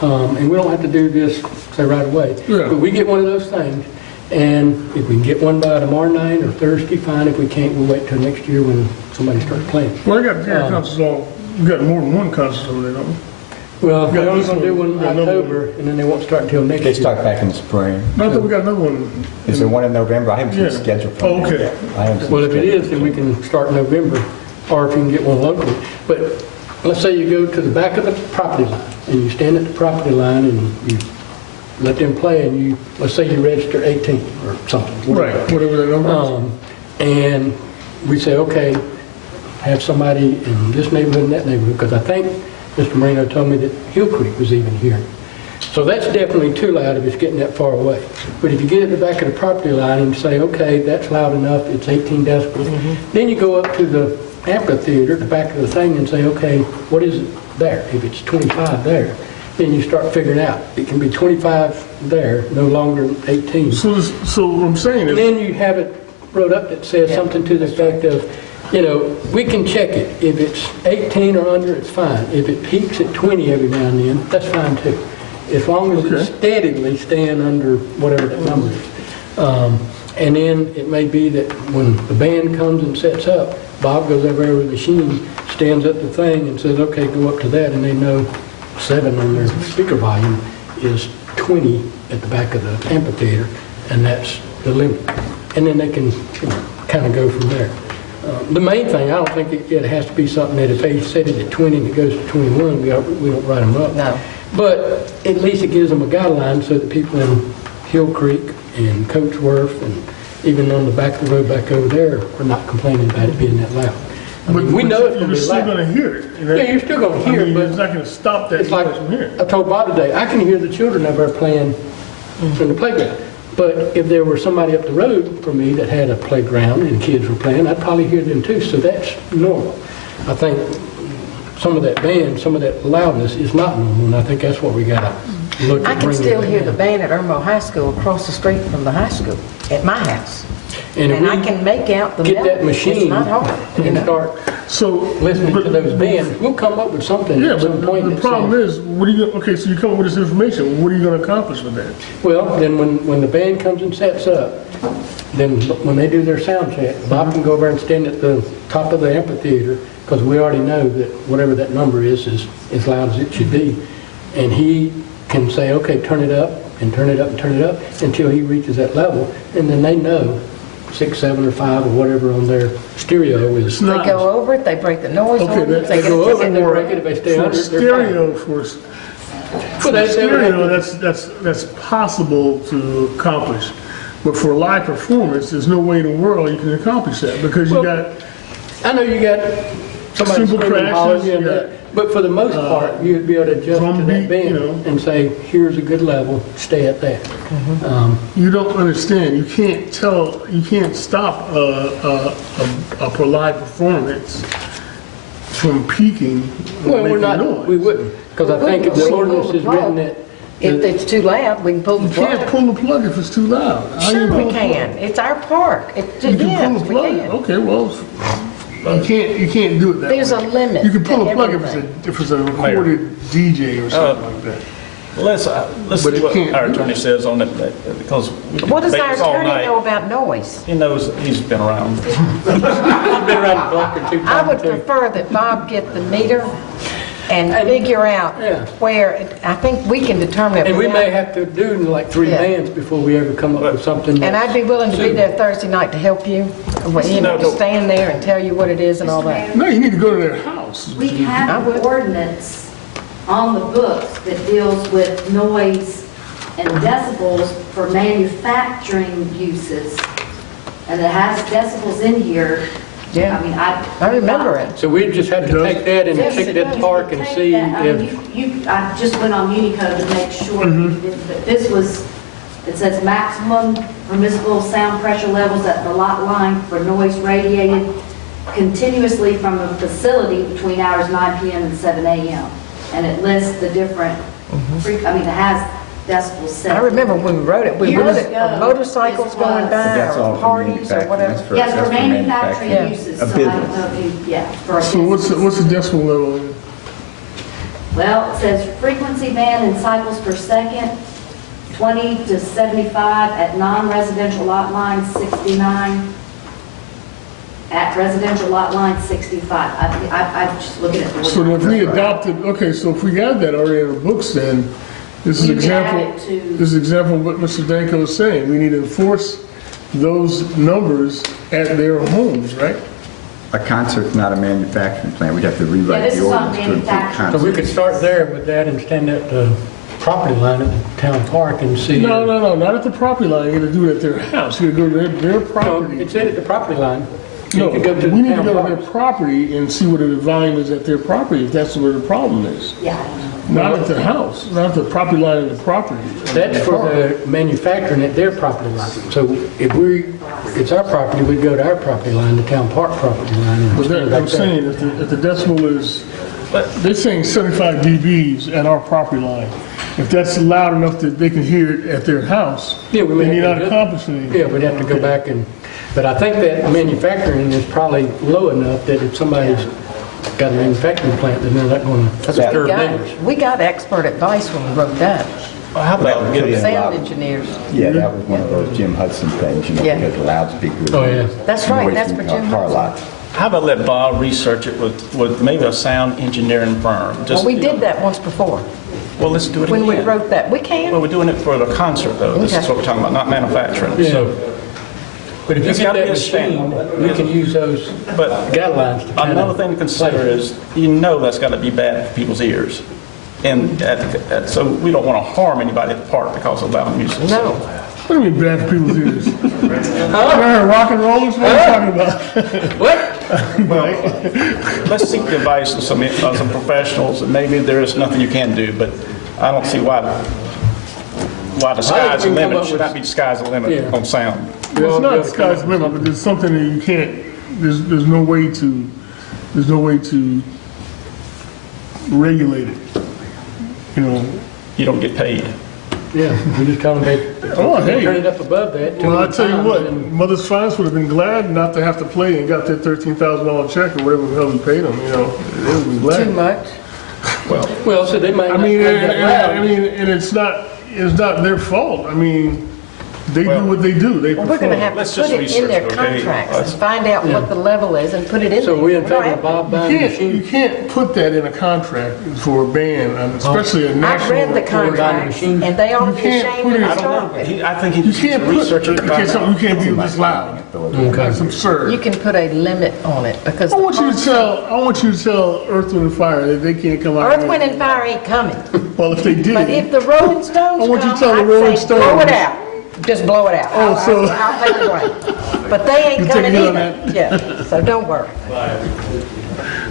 and we don't have to do this, say, right away, Yeah. but we get one of those things, and if we can get one by tomorrow night or Thursday, fine. If we can't, we'll wait till next year when somebody starts playing. Well, I got concerts we got more than one concert over there, don't we? Well, Yeah, they're only this going to do one in one, another October, and then they won't start until next They year. start back in the spring. No, I thought we got another one. Is there one in November? I haven't seen Yeah. the schedule from Oh, them okay. yet. I haven't seen Well, the if it schedule. is, then we can start in November, or if you can get one locally. But let's say you go to the back of the property line, and you stand at the property line, and you let them play, and you, let's say you register 18 or something. Right, whatever that number is. And we say, okay, have somebody in this neighborhood and that neighborhood, because I think Mr. Marino told me that Hill Creek was even here. So that's definitely too loud if it's getting that far away. But if you get at the back of the property line and say, okay, that's loud enough, it's 18 decibels, then you go up to the amphitheater, the back of the thing, and say, okay, what is it there? If it's 25 there, then you start figuring out. It can be 25 there, no longer than 18. So what I'm saying And is, then you have it wrote up that says something to the effect of, you know, we can check it. If it's 18 or under, it's fine. If it peaks at 20 every now and then, that's fine too. As long as it's steadily staying under whatever that number is. And then it may be that when the band comes and sets up, Bob goes over there with the machine, stands up the thing and says, okay, go up to that, and they know 7 on their speaker volume is 20 at the back of the amphitheater, and that's the limit. And then they can, you know, kind of go from there. The main thing, I don't think it has to be something that if they set it at 20 and it goes to 21, we don't write them up. No. But at least it gives them a guideline so that people in Hill Creek and Coatsworth and even on the back of the road back over there are not complaining about it being that loud. I mean, we know it's going to you're be still loud. going to hear it. Yeah, you're still going to hear it, but it's not going to stop that it's like, noise from here. I told Bob today, I can hear the children over there playing in the playground. But if there were somebody up the road from me that had a playground and kids were playing, I'd probably hear them too, so that's normal. I think some of that band, some of that loudness is not normal, and I think that's what we got to look at. I can bringing still it hear down. the band at Irmo High School across the street from the high school, at my house. And if And I we can make out the get that melody. machine It's not hard, you and know. start So, listening to those bands, we'll come up with something yeah, at some but point the that problem says, is, what are you going? Okay, so you come up with this information. What are you going to accomplish with that? well, then when the band comes and sets up, then when they do their sound check, Bob can go over and stand at the top of the amphitheater, because we already know that whatever that number is as loud as it should be. And he can say, okay, turn it up, and turn it up, and turn it up, until he reaches that level, and then they know 6, 7, or 5, or whatever on their stereo is. They go over it, they break the noise Okay, on it, they they go get over it. and they break it, if they stay For under it, they're stereo, Well, they- stereo, that's possible to accomplish. But for live performance, there's no way in the world you can accomplish that because you got I know you got somebody Simple screaming, hollering, crashes, yeah, yeah. but for the most part, you'd be able to adjust to drum that beat, you bend know. and say, here's a good level, stay at that. you don't understand. You can't stop a for live performance from peaking. and Well, we're making not, noise. we wouldn't, because I think if the ordinance is written that, If it's too loud, we can pull the You can't plug. pull the plug if it's too loud. How you Sure pull we the plug? can. It's our park. You can pull Yes, the we plug. can. Okay, well, you can't do it that There's way. a limit You can pull to a plug everything. if it's a recorded DJ or something like that. Let's But see it what can't our do attorney it. says on it, because we can What does debate our this all attorney night. know about noise? He knows, he's been around. been around the block or two I would times too. prefer that Bob get the meter and figure out Yeah. where, I think we can determine it. And we may without- have to do like 3 Yeah. bands before we ever come up with something. And I'd be willing to be there Thursday night to help you, to stand there and tell you what it is and all that. No, you need to go to their house. We have an ordinance on the books that deals with noise and decibels for manufacturing uses. And it has decibels in here. Yeah. I mean, I remember it. So we just have to take that and Yes, check it that does. park and Take see that. I mean, if, I just went on Unicode to make sure, but this was, it says maximum permissible sound pressure levels at the lot line for noise radiated continuously from the facility between hours 9 p.m. and 7 a.m. And it lists the different, it has decibels set. I remember when we wrote it, we Years wrote it ago, for motorcycles this going was- by That's all or for parties or manufacturing. whatever. That's for- Yes, that's for manufacturing. manufacturing uses, A so I don't business. know if you, for a So what's business. the decibel level? Well, it says frequency band in cycles per second, 20 to 75 at non-residential lot line, 69. At residential lot line, 65. I'm just looking at the. So if we adopted, okay, so if we got that already in the books, then this is You can add example, it to- this is example of what Mr. Danko is saying. We need to enforce those numbers at their homes, right? A concert's not a manufacturing plant. We'd have to Yeah, rewrite this the is not ordinance to include manufacturing. so we concerts. could start there with that and stand at the property line at the town park and see. No, not at the property line. You gotta do it at their house. You gotta go to their No, property. it said at the property line. No, You could go to we the need to town go to park. their property and see what the volume is at their property, if that's where the problem is. Yeah, I don't know. Not at the house, not at the property line of the property. That's for the manufacturing at their property line. So if it's our property, we'd go to our property line, the town park property line. and But stand that, I'm back there. saying, if the decibel is, they're saying 75 dBs at our property line. If that's loud enough that they can hear it at their house, Yeah, we may then you're have not to accomplishing anything. Yeah, we'd have to go back and, but I think that manufacturing is probably low enough that if somebody's got a manufacturing plant, then they're not going to disturb neighbors. We got expert advice when we wrote that, How about Put in a sound lot- engineers. Yeah, that was one of those Jim Hudson things, you know, Yeah. because the loudspeakers. Oh, yeah. That's right, noise that's from for our Jim car Hudson. lot. How about let Bob research it with maybe a sound engineering firm? Well, Just, we did that once before, Well, let's do it again. when we wrote that. We Well, can. we're doing it for the concert, though. This is Okay. what we're talking about, not manufacturing. Yeah. So, But if you It's get gotta that be a machine, standard. we can use those but guidelines to kind of. another thing to consider is, that's got to be bad for people's ears. And so we don't want to harm anybody at the park because of loud music. No. What do you mean bad for people's ears? Rock and rollers, what are you talking about? What? Let's seek the advice of some professionals, and maybe there is nothing you can do, but I don't see why the sky's the we can come limit. up Should with- not be the sky's the limit Yeah. on sound. Well, it's not the sky's the limit, but there's something that you can't, there's no way to regulate it. You know, You don't get paid. Yeah, we just kind of make, Oh, hey. turn it up above that. well, I tell you what, and- Mother's Finance would have been glad not to have to play and got that $13,000 check or whatever the hell we paid them, you know. They would have been glad. Too much. Well, so they might I not mean, play that loud. and it's not their fault. I mean, they do what they do. They Well, we're going to have Let's to put just it in their research it, okay? contracts and find out what the level is and put it in there. So we in We don't favor have of to. Bob buying the You machine? can't put that in a contract for a band, especially a I've national. read the buying the contracts, machine. and they ought to You be can't ashamed put of it- the I don't start with. I think he You needs to can't research it you to find out. can't be this loud. That's absurd. You can put a limit on it, because I want you to tell Earth, Wind, and Fire that they can't come out. Earth, Wind, and Fire ain't coming. Well, if they did. But if the Rolling Stones I want you to come, tell the Rolling I'd say blow Stones. it out. just blow it out. Oh, so- I'll take the blame. But they ain't You coming take it on either. that? Yeah, so don't worry.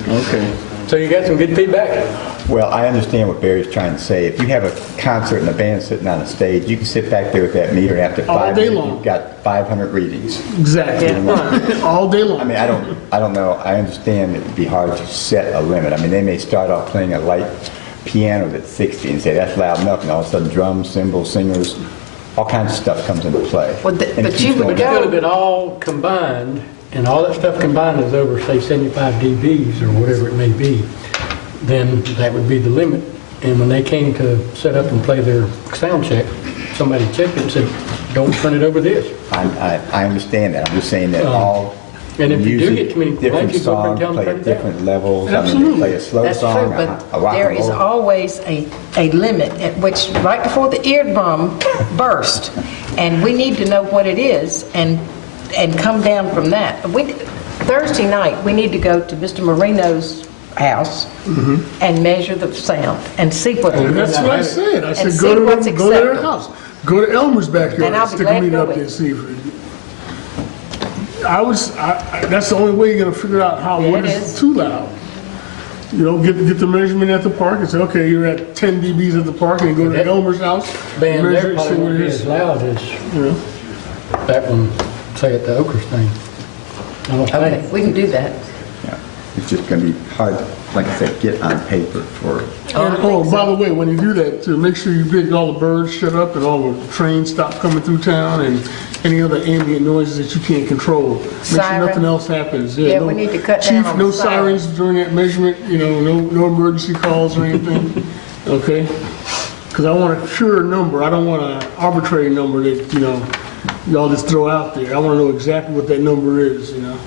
Okay. So you got some good feedback? Well, I understand what Barry's trying to say. If you have a concert and a band sitting on a stage, you can sit back there with that meter and after All 5 day minutes, long. you've got 500 readings. Exactly. All day long. I mean, I don't know. I understand it would be hard to set a limit. I mean, they may start off playing a light piano that's 60 and say that's loud enough, and all of a sudden drums, cymbals, singers, all kinds of stuff comes into play. Well, And it but keeps you would going. go- Still, if it all combined, and all that stuff combined is over, say, 75 dBs or whatever it may be, then that would be the limit. And when they came to set up and play their sound check, somebody checked it and said, don't turn it over this. I understand that. I'm just saying that all And if you do music, get too many different complaints, you go up and songs tell them play to at turn it down. different levels. I mean, they play a slow That's song, true, a but rock there and is roll. always a limit at which, right before the eardrum burst, and we need to know what it is and come down from that. Thursday night, we need to go to Mr. Marino's house and measure the sound and see what. And that's what I said. I and said, see go what's to their acceptable. house. Go to Elmer's backyard. And I'll be Stick glad a to meter go up with there and see if that's the only way you're gonna figure out Yeah, what it is is. too loud. You know, get the measurement at the park and say, okay, you're at 10 dBs at the park, and you go to That Elmer's house, Band measure there it, probably see what won't it be as is. loud as You know? that one, say at the Oakers thing. I don't Okay, think. we can do that. Yeah. It's just going to be hard, like I said, get on paper for. And, oh, by the way, when you do that, to make sure you get all the birds shut up and all the trains stop coming through town and any other ambient noises that you can't control. Make sure Siren. nothing else happens. Yeah, we need to cut down Chief, on no the siren. sirens during that measurement, you know, no emergency calls or anything, okay? Because I want a pure number. I don't want an arbitrary number that, you know, y'all just throw out there. I want to know exactly what that number is, you know?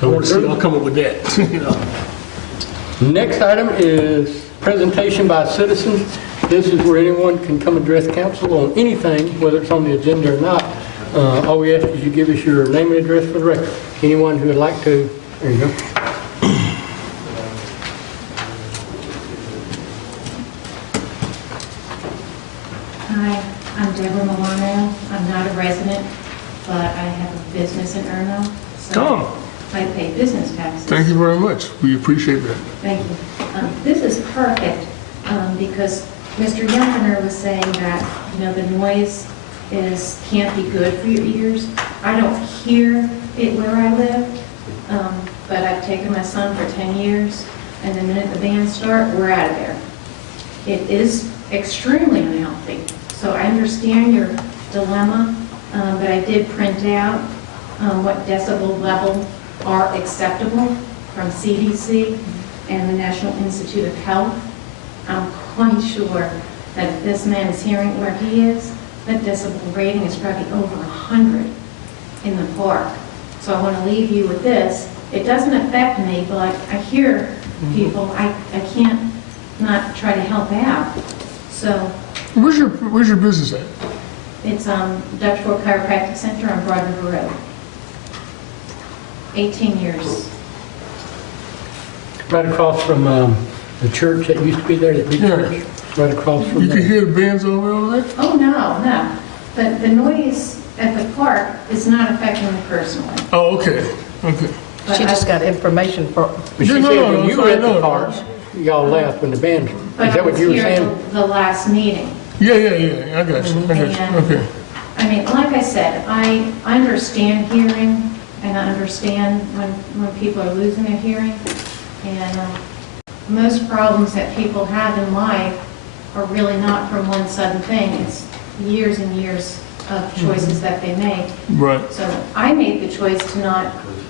I want to see y'all come up with that, you know? Next item is presentation by citizens. This is where anyone can come address council on anything, whether it's on the agenda or not. All we ask is you give us your name and address for the record. Anyone who would like to, there you go. Hi, I'm Deborah Milano. I'm not a resident, but I have a business in Irmo, so Oh. I pay business taxes. Thank you very much. We appreciate that. Thank you. This is perfect because Mr. Yumpiner was saying that, you know, the noise can't be good for your ears. I don't hear it where I live, but I've taken my son for 10 years, and the minute the bands start, we're out of there. It is extremely unhealthy. So I understand your dilemma, but I did print out what decibel level are acceptable from CDC and the National Institute of Health. I'm quite sure that if this man is hearing where he is, that decibel rating is probably over 100 in the park. So I want to leave you with this. It doesn't affect me, but I hear people. I can't not try to help out. So Where's your business at? it's Dutch Fork Chiropractic Center on Broad River Road. 18 years. Right across from the church that used to be there, that big Yeah. church, right across from You can there. hear the bands over there? Oh, no. But the noise at the park is not affecting me personally. Oh, okay. But She just got information for, But she Yeah, no, said no, when no, you were at the no. park, y'all left when the band, is But I that what was you were here saying? the last meeting. Yeah, I got you. And, Okay. I mean, like I said, I understand hearing, and I understand when people are losing their hearing. And most problems that people have in life are really not from one sudden thing. It's years and years of choices that they make. Right. So I made the choice to not,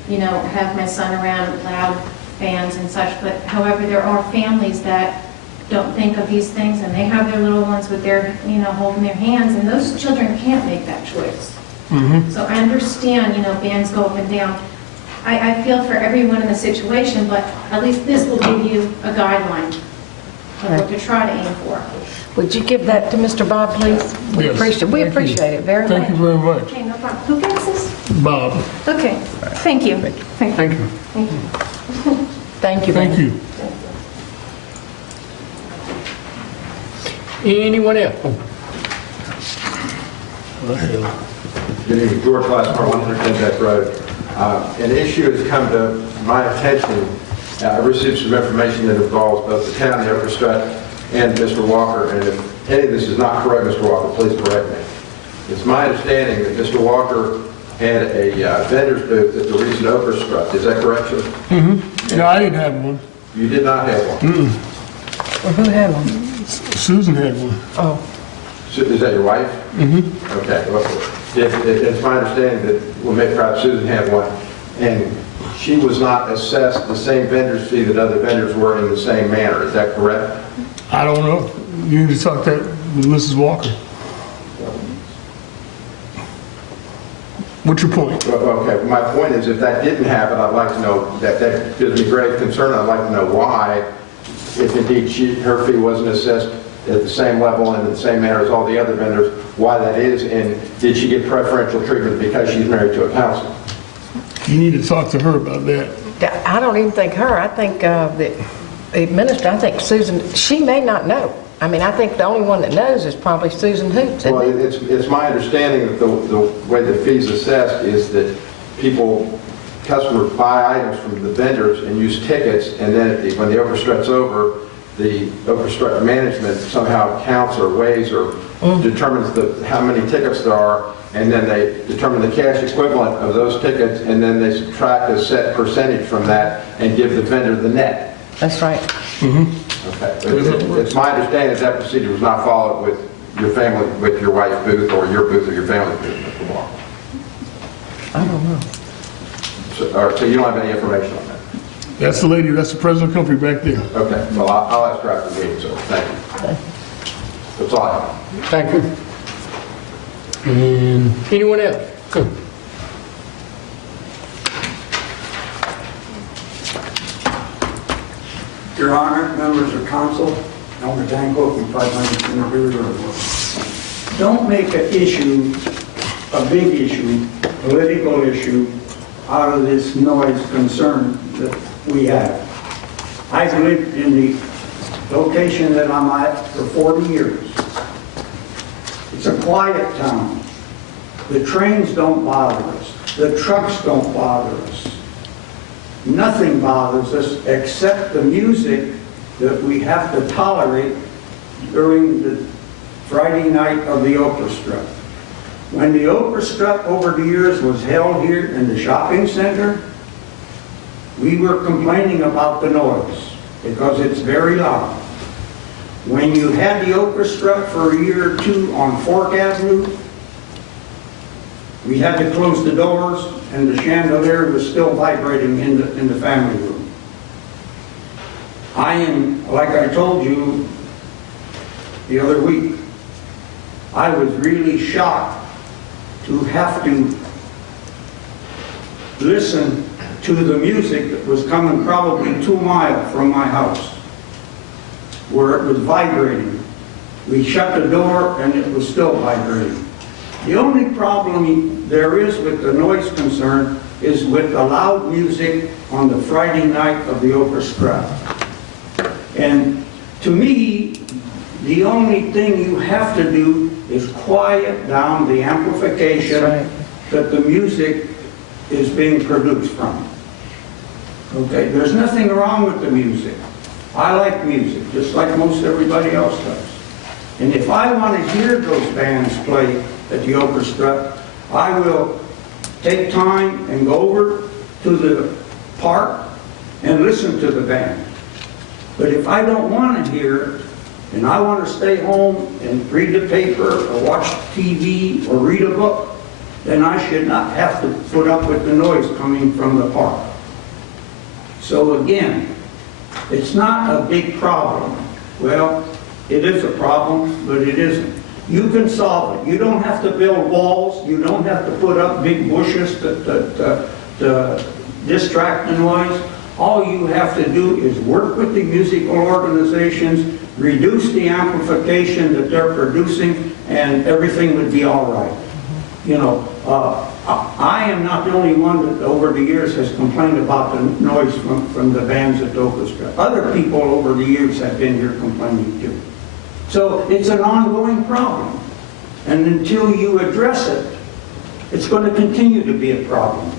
you know, have my son around loud bands and such. But however, there are families that don't think of these things, and they have their little ones with their, you know, holding their hands, and those children can't make that choice. So I understand, you know, bands go up and down. I feel for everyone in the situation, but at least this will give you a guideline of what to try to aim for. would you give that to Mr. Bob, please? We Yes, appreciate thank you. it very much. Thank you very much. Okay, no problem. Who gets this? Bob, Okay, thank you. Thank you. Thank you. Thank you. thank you. Anyone else? Oh, Good evening, George Glassmore, 110 Beck Road. An issue has come to my attention. I received some information that involves both the town, the orchestra, and Mr. Walker, and if any of this is not correct, Mr. Walker, please correct me. It's my understanding that Mr. Walker had a vendor's booth at the recent orchestra. Is that correct, sir? Mm-hmm. No, I didn't have one. You did not have one? Mm-mm. Well, who had one? Susan had one. Oh. Is that your wife? Mm-hmm. Okay. Well, it's my understanding that, well, maybe perhaps Susan had one, and she was not assessed the same vendor's fee that other vendors were in the same manner. Is that correct? I don't know. You need to talk that with Mrs. Walker. What's your point? Okay, my point is if that didn't happen, I'd like to know, that gives me grave concern. I'd like to know why, if indeed her fee wasn't assessed at the same level and in the same manner as all the other vendors, why that is, and did she get preferential treatment because she's married to a counselor? You need to talk to her about that. I don't even think her. I think the administrator, I think Susan, she may not know. I mean, I think the only one that knows is probably Susan Hoots. Well, it's my understanding that the way the fee's assessed is that customers buy items from the vendors and use tickets, and then when the orchestra's over, the orchestra management somehow counts or weighs or determines how many tickets there are, and then they determine the cash equivalent of those tickets, and then they subtract a set percentage from that and give the vendor the net. That's right. Mm-hmm. Okay. It's my understanding that procedure was not followed with your family, with your wife's booth or your booth or your family's booth, Mr. Walker. I don't know. So you don't have any information on that? That's the lady, that's the president of the company back there. Okay. Well, I'll ask her after the meeting, so thank you. That's all I have. Thank you. And anyone else? Good. Your Honor, members of council, Elmer Danko from 500 River Road. Don't make an issue, a big issue, political issue, out of this noise concern that we have. I've lived in the location that I'm at for 40 years. It's a quiet town. The trains don't bother us. The trucks don't bother us. Nothing bothers us except the music that we have to tolerate during the Friday night of the orchestra. When the orchestra over the years was held here in the shopping center, we were complaining about the noise because it's very loud. When you had the orchestra for a year or two on Fork Avenue, we had to close the doors and the chandelier was still vibrating in the family room. I am, like I told you the other week, I was really shocked to have to listen to the music that was coming probably 2 miles from my house, where it was vibrating. We shut the door and it was still vibrating. The only problem there is with the noise concern is with the loud music on the Friday night of the orchestra. And to me, the only thing you have to do is quiet down the amplification that the music is being produced from. Okay, there's nothing wrong with the music. I like music, just like most everybody else does. And if I want to hear those bands play at the orchestra, I will take time and go over to the park and listen to the band. But if I don't want to hear it, and I want to stay home and read the paper or watch TV or read a book, then I should not have to put up with the noise coming from the park. So again, it's not a big problem. Well, it is a problem, but it isn't. You can solve it. You don't have to build walls. You don't have to put up big bushes to distract the noise. All you have to do is work with the musical organizations, reduce the amplification that they're producing, and everything would be all right. You know, I am not the only one that over the years has complained about the noise from the bands at the orchestra. Other people over the years have been here complaining too. So it's an ongoing problem. And until you address it, it's going to continue to be a problem.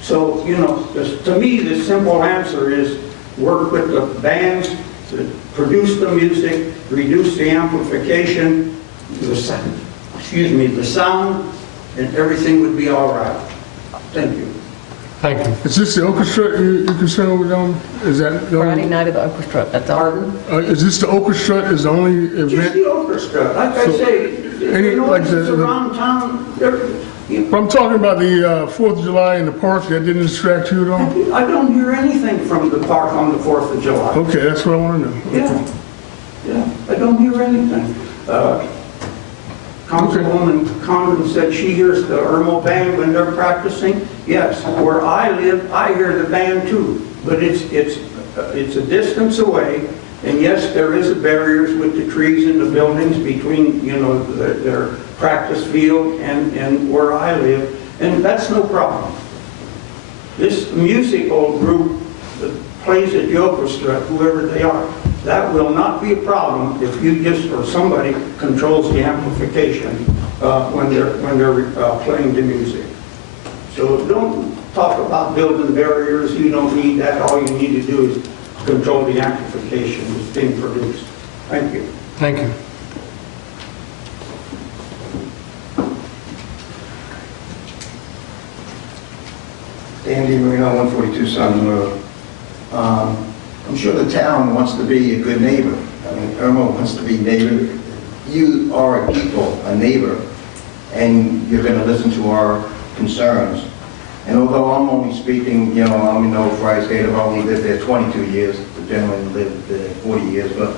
So, you know, to me, the simple answer is work with the bands to produce the music, reduce the amplification, the sound, and everything would be all right. Thank you. Thank you. Is this the orchestra you're concerned with them? Is that? Friday night of the orchestra, that's all. Pardon? Is this the orchestra is the only Just event? the orchestra. Like I say, any, the like noises the- around town, I'm talking about the 4th of July in the park. That didn't distract you at all? I don't hear anything from the park on the 4th of July. Okay, that's what I want to know. Yeah, I don't hear anything. Councilwoman Condon said she hears the Irmo band when they're practicing. Yes, where I live, I hear the band too, but it's a distance away. And yes, there is barriers with the trees and the buildings between, you know, their practice field and where I live, and that's no problem. This musical group that plays at the orchestra, whoever they are, that will not be a problem if you just, or somebody controls the amplification when they're playing the music. So don't talk about building barriers. You don't need that. All you need to do is control the amplification that's being produced. Thank you. Thank you. Andy Marino, 142 Sun Road. I'm sure the town wants to be a good neighbor. I mean, Irmo wants to be neighbor. You are a people, a neighbor, and you're going to listen to our concerns. And although I'm only speaking, you know, I'm in Old Fry's Gate, I've only lived there 22 years. The gentleman lived there 40 years, but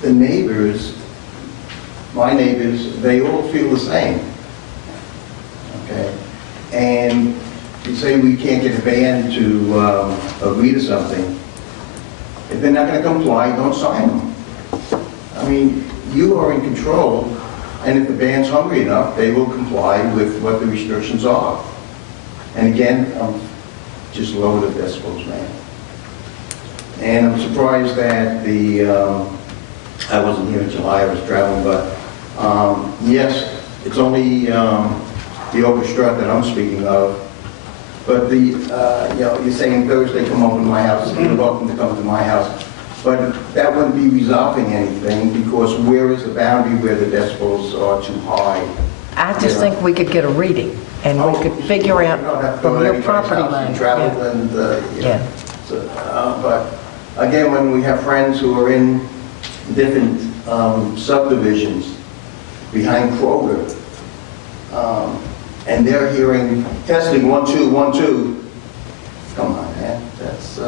the neighbors, my neighbors, they all feel the same. Okay, and you say we can't get a band to agree to something. If they're not going to comply, don't sign them. I mean, you are in control, and if the band's hungry enough, they will comply with what the restrictions are. And again, just lower the decibels, man. And I'm surprised that I wasn't here in July, I was traveling, but yes, it's only the orchestra that I'm speaking of. But you know, you're saying Thursday come over to my house, you're welcome to come to my house. But that wouldn't be resolving anything, because where is the boundary where the decibels are too high? I just think we could get a reading, and we could figure out from your property line. Travel Yeah. and, you know, Yeah. so, but again, when we have friends who are in different subdivisions behind Kroger, and they're hearing testing 1, 2, 1, 2. Come on, man, that's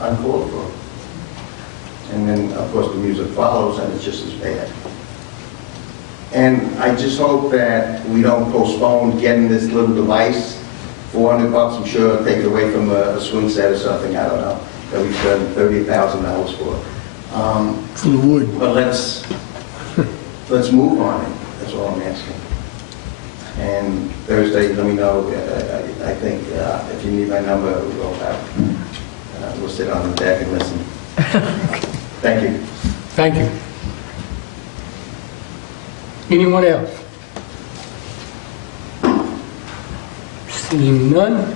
uncalled for. And then, of course, the music follows, and it's just as bad. And I just hope that we don't postpone getting this little device. $400, I'm sure, take it away from a swing set or something, I don't know, that we spend $30,000 for. For the wood. But let's move on it, that's all I'm asking. And Thursday, let me know. I think if you need my number, we'll sit on the deck and listen. Thank you. Thank you. Anyone else? Seeing none.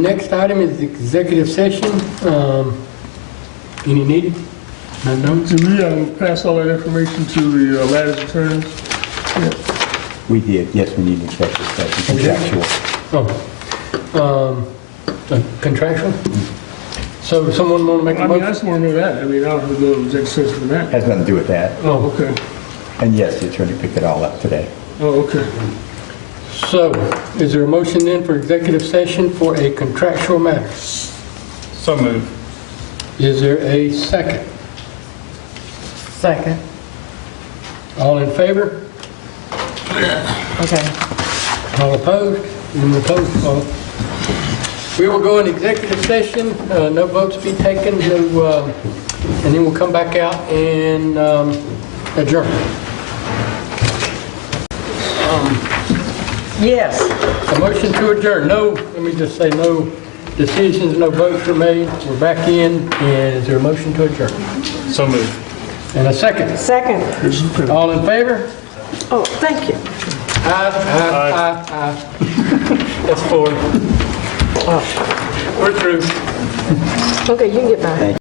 Next item is executive session. Any needed? None known? Did we pass all that information to the lattice attorneys? We did, yes, we need to check this session, contractual. Contractual? So someone want to make a I mean, I motion? just want to know that. I mean, I don't know the executive session for that. Has nothing to do with that. Oh, okay. And yes, the attorney picked it all up today. Oh, okay. So, is there a motion then for executive session for a contractual matter? So moved. Is there a second? Second. All in favor? Okay. All opposed? Anyone opposed? All. We will go in executive session, no votes be taken, and then we'll come back out and adjourn. Yes. A motion to adjourn. No, let me just say no decisions, no votes were made. We're back in. Is there a motion to adjourn? So moved. And a second. Second. All in favor? Oh, thank you. Aye. That's 4. We're through. Okay, you can get back.